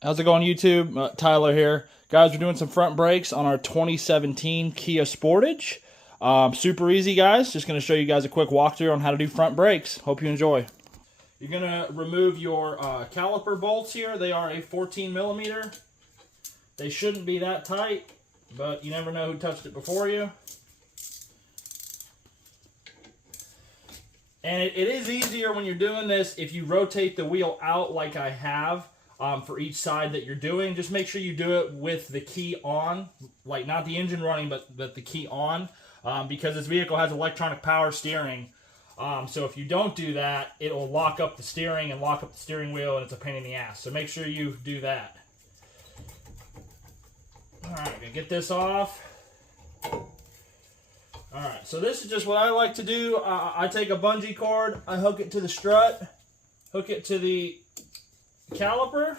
How's it going, YouTube? Tyler here. Guys, we're doing some front brakes on our 2017 Kia Sportage. Super easy, guys. Just going to show you guys a quick walkthrough on how to do front brakes. Hope you enjoy. You're going to remove your caliper bolts here. They are a 14 millimeter. They shouldn't be that tight, but you never know who touched it before you. And it is easier when you're doing this if you rotate the wheel out like I have. For each side that you're doing, just make sure you do it with the key on, like not the engine running, but the key on, because this vehicle has electronic power steering. So if you don't do that, it will lock up the steering and lock up the steering wheel, and it's a pain in the ass. So make sure you do that. All right, gonna get this off. All right, so this is just what I like to do. I take a bungee cord, I hook it to the strut, hook it to the caliper.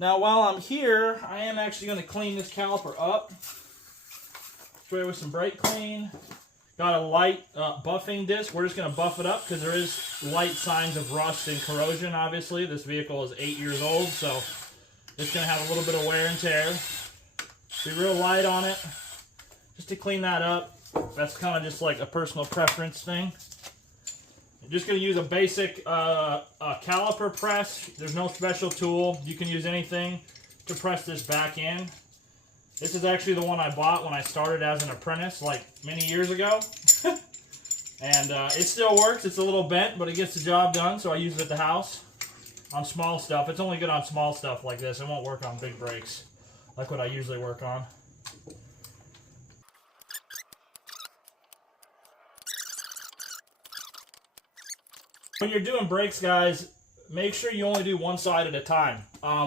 Now while I'm here, I am actually going to clean this caliper up. Spray with some brake clean. Got a light buffing disc. We're just going to buff it up because there is light signs of rust and corrosion. Obviously, this vehicle is 8 years old, so it's going to have a little bit of wear and tear. Be real light on it just to clean that up. That's kind of just like a personal preference thing. I'm just going to use a basic caliper press. There's no special tool. You can use anything to press this back in. This is actually the one I bought when I started as an apprentice, like many years ago. And it still works. It's a little bent, but it gets the job done, so I use it at the house on small stuff. It's only good on small stuff like this. It won't work on big brakes like what I usually work on. When you're doing brakes, guys, make sure you only do one side at a time.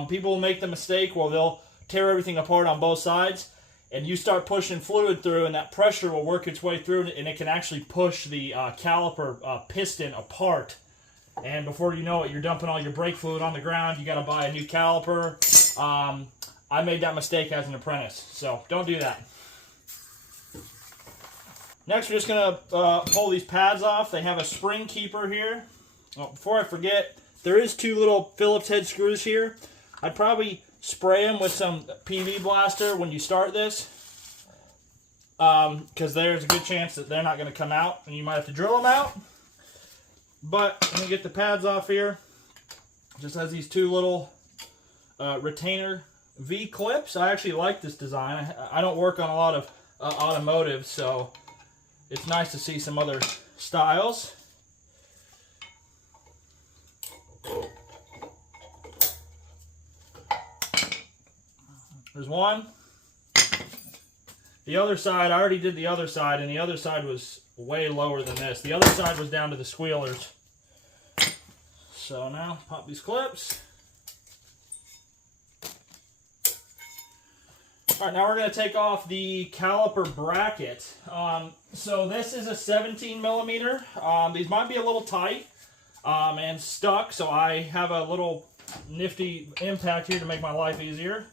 People will make the mistake where they'll tear everything apart on both sides, and you start pushing fluid through, and that pressure will work its way through, and it can actually push the caliper piston apart. And before you know it, you're dumping all your brake fluid on the ground. You got to buy a new caliper. I made that mistake as an apprentice, so don't do that. Next, we're just going to pull these pads off. They have a spring keeper here. Oh, before I forget, there is two little Phillips head screws here. I'd probably spray them with some PV blaster when you start this, because there's a good chance that they're not going to come out, and you might have to drill them out. But let me get the pads off here. It just has these two little retainer V clips. I actually like this design. I don't work on a lot of automotive, so it's nice to see some other styles. There's one. The other side, I already did the other side, and the other side was way lower than this. The other side was down to the squealers. So now, pop these clips. All right, now we're going to take off the caliper bracket. So this is a 17 millimeter. These might be a little tight and stuck, so I have a little nifty impact here to make my life easier.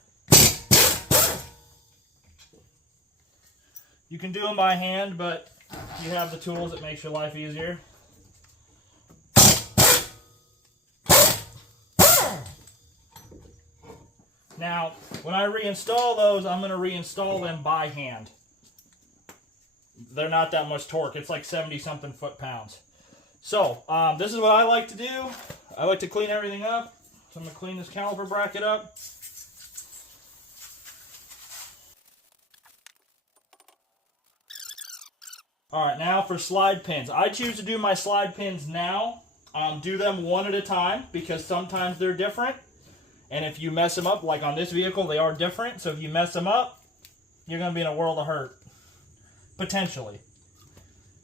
You can do them by hand, but you have the tools, it makes your life easier. Now, when I reinstall those, I'm going to reinstall them by hand. They're not that much torque. It's like 70-something foot-pounds. So, this is what I like to do. I like to clean everything up. So I'm going to clean this caliper bracket up. Alright, now for slide pins. I choose to do my slide pins now. Do them one at a time because sometimes they're different. And if you mess them up, like on this vehicle, they are different. So if you mess them up, you're going to be in a world of hurt. Potentially.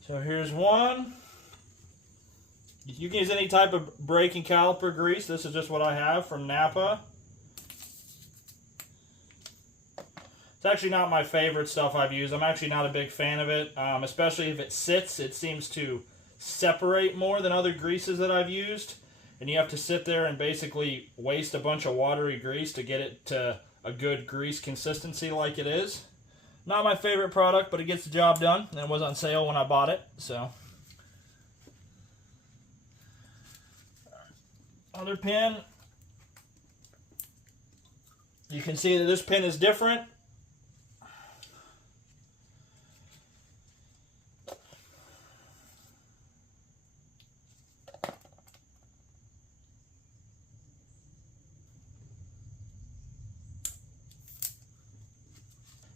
So here's one. You can use any type of brake and caliper grease. This is just what I have from Napa. It's actually not my favorite stuff I've used. I'm actually not a big fan of it, especially if it sits. It seems to separate more than other greases that I've used. And you have to sit there and basically waste a bunch of watery grease to get it to a good grease consistency like it is. Not my favorite product, but it gets the job done. And it was on sale when I bought it, so. Other pin. You can see that this pin is different.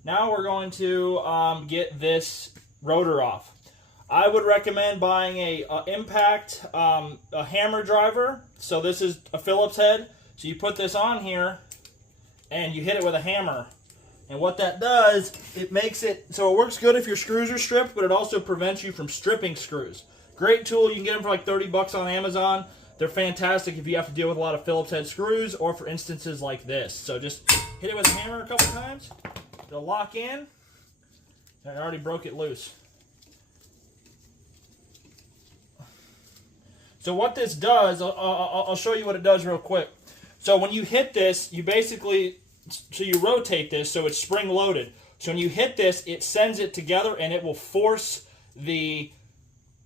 Now we're going to get this rotor off. I would recommend buying a impact, a hammer driver. So this is a Phillips head. So you put this on here and you hit it with a hammer. And what that does, it makes it, so it works good if your screws are stripped, but it also prevents you from stripping screws. Great tool. You can get them for like 30 bucks on Amazon. They're fantastic if you have to deal with a lot of Phillips head screws or for instances like this. So just hit it with a hammer a couple times. It'll lock in. I already broke it loose. So what this does, I'll show you what it does real quick. So when you hit this, you basically, so you rotate this so it's spring loaded. So when you hit this, it sends it together and it will force the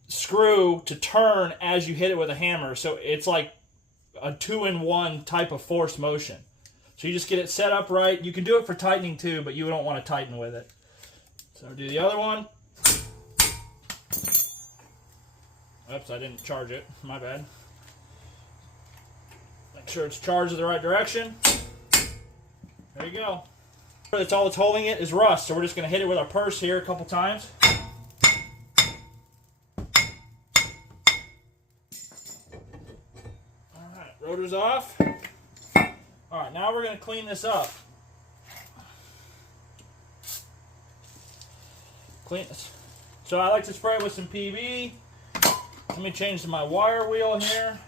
screw to turn as you hit it with a hammer. So it's like a 2-in-1 type of force motion. So you just get it set up right. You can do it for tightening too, but you don't want to tighten with it. So do the other one. Oops, I didn't charge it. My bad. Make sure it's charged in the right direction. There you go. That's all that's holding it is rust. So we're just going to hit it with our purse here a couple times. Alright, rotor's off. Alright, now we're going to clean this up. Clean this. So I like to spray it with some PB. Let me change to my wire wheel here.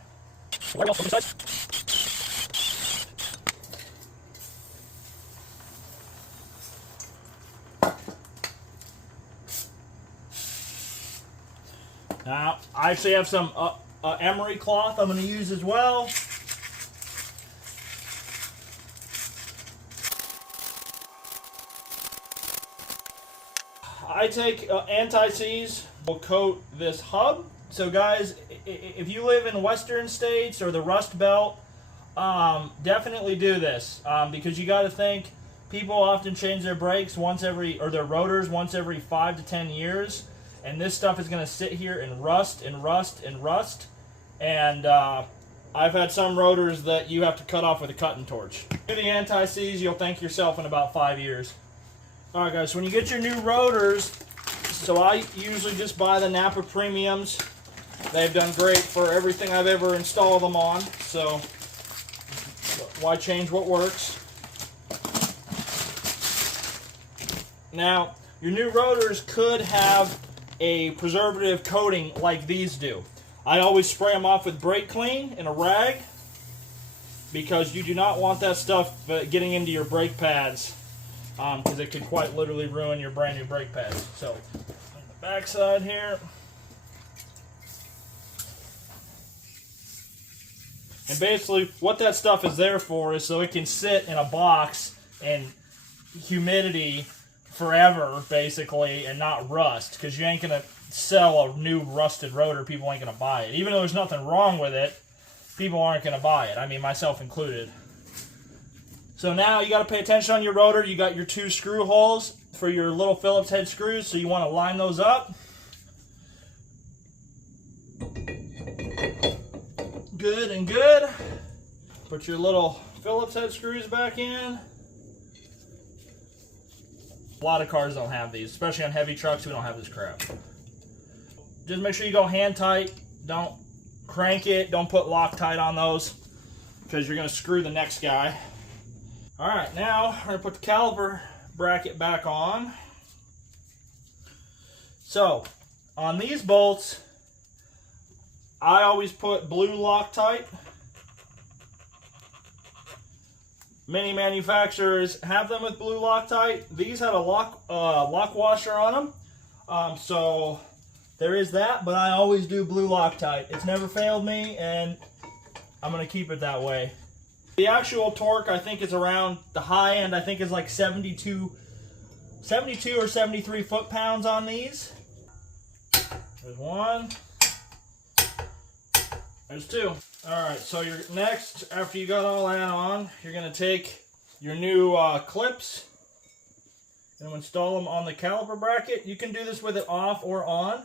Now, I actually have some emery cloth I'm going to use as well. I take anti-seize, will coat this hub. So guys, if you live in western states or the Rust Belt, definitely do this because you got to think people often change their brakes once every, or their rotors once every 5 to 10 years, and this stuff is going to sit here and rust and rust and rust. And I've had some rotors that you have to cut off with a cutting torch. Do the anti-seize, you'll thank yourself in about 5 years. All right, guys. So when you get your new rotors, so I usually just buy the Napa Premiums. They've done great for everything I've ever installed them on, so why change what works? Now, your new rotors could have a preservative coating like these do. I always spray them off with brake clean in a rag because you do not want that stuff getting into your brake pads because it could quite literally ruin your brand new brake pads. So, on the back side here. And basically, what that stuff is there for is so it can sit in a box in humidity forever, basically, and not rust. Because you ain't going to sell a new rusted rotor. People ain't going to buy it. Even though there's nothing wrong with it, people aren't going to buy it. I mean, myself included. So now you got to pay attention on your rotor. You got your 2 screw holes for your little Phillips head screws. So you want to line those up. Good and good. Put your little Phillips head screws back in. A lot of cars don't have these, especially on heavy trucks. We don't have this crap. Just make sure you go hand tight. Don't crank it. Don't put Loctite on those because you're going to screw the next guy. All right, now we're going to put the caliper bracket back on. So on these bolts, I always put blue Loctite. Many manufacturers have them with blue Loctite. These had a lock washer on them. So there is that, but I always do blue Loctite. It's never failed me, and I'm going to keep it that way. The actual torque, I think, is around the high end. I think is like 72 or 73 foot-pounds on these. There's one. There's 2. All right, so you're next, after you got all that on, you're going to take your new clips and install them on the caliper bracket. You can do this with it off or on.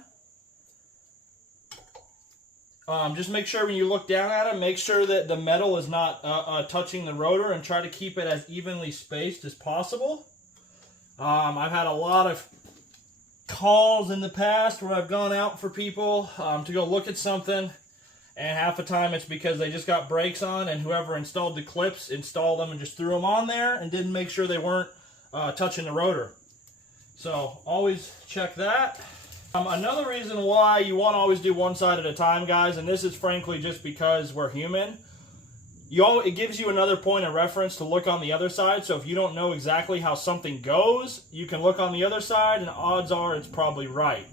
Just make sure when you look down at it, make sure that the metal is not touching the rotor, and try to keep it as evenly spaced as possible. I've had a lot of calls in the past where I've gone out for people to go look at something, and half the time it's because they just got brakes on, and whoever installed the clips installed them and just threw them on there and didn't make sure they weren't touching the rotor. So always check that. Another reason why you want to always do one side at a time, guys, and this is frankly just because we're human, it gives you another point of reference to look on the other side. So if you don't know exactly how something goes, you can look on the other side and odds are it's probably right.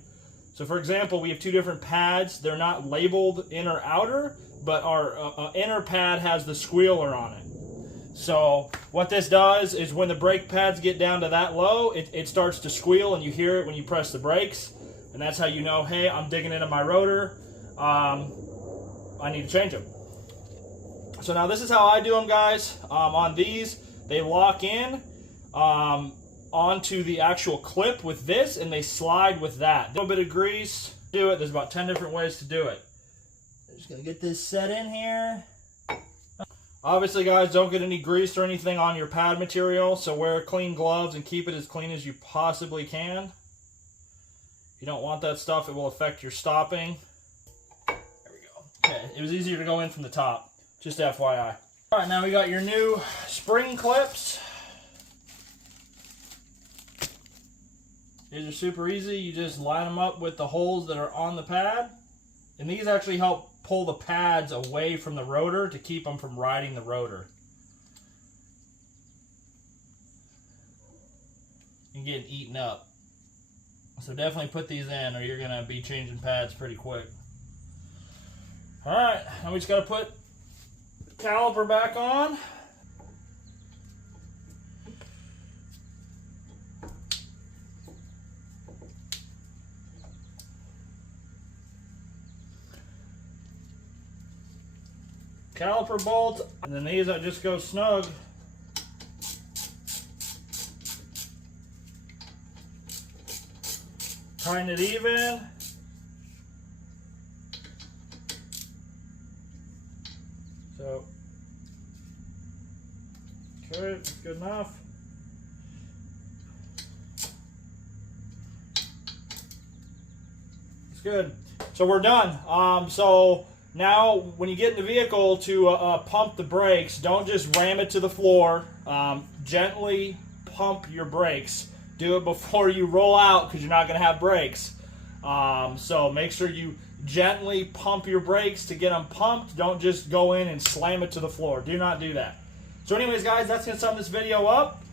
So for example, we have two different pads. They're not labeled inner outer, but our inner pad has the squealer on it. So what this does is when the brake pads get down to that low, it starts to squeal, and you hear it when you press the brakes. And that's how you know, hey, I'm digging into my rotor. I need to change them. So now this is how I do them, guys. On these, they lock in onto the actual clip with this, and they slide with that. A little bit of grease. Do it. There's about 10 different ways to do it. I'm just going to get this set in here. Obviously, guys, don't get any grease or anything on your pad material, so wear clean gloves and keep it as clean as you possibly can. You don't want that stuff, it will affect your stopping. There we go. Okay, it was easier to go in from the top, just FYI. All right, now we got your new spring clips. These are super easy. You just line them up with the holes that are on the pad. And these actually help pull the pads away from the rotor to keep them from riding the rotor and getting eaten up. So definitely put these in, or you're going to be changing pads pretty quick. Alright, now we just got to put the caliper back on. Caliper bolt, and then these I just go snug. Tighten it even. So, okay, that's good enough. It's good. So we're done. So now when you get in the vehicle to pump the brakes, don't just ram it to the floor. Gently pump your brakes. Do it before you roll out because you're not going to have brakes. So make sure you gently pump your brakes to get them pumped. Don't just go in and slam it to the floor. Do not do that. So anyways, guys, that's going to sum this video up.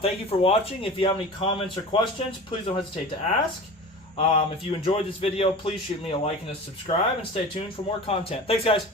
Thank you for watching. If you have any comments or questions, please don't hesitate to ask. If you enjoyed this video, please shoot me a like and a subscribe, and stay tuned for more content. Thanks, guys.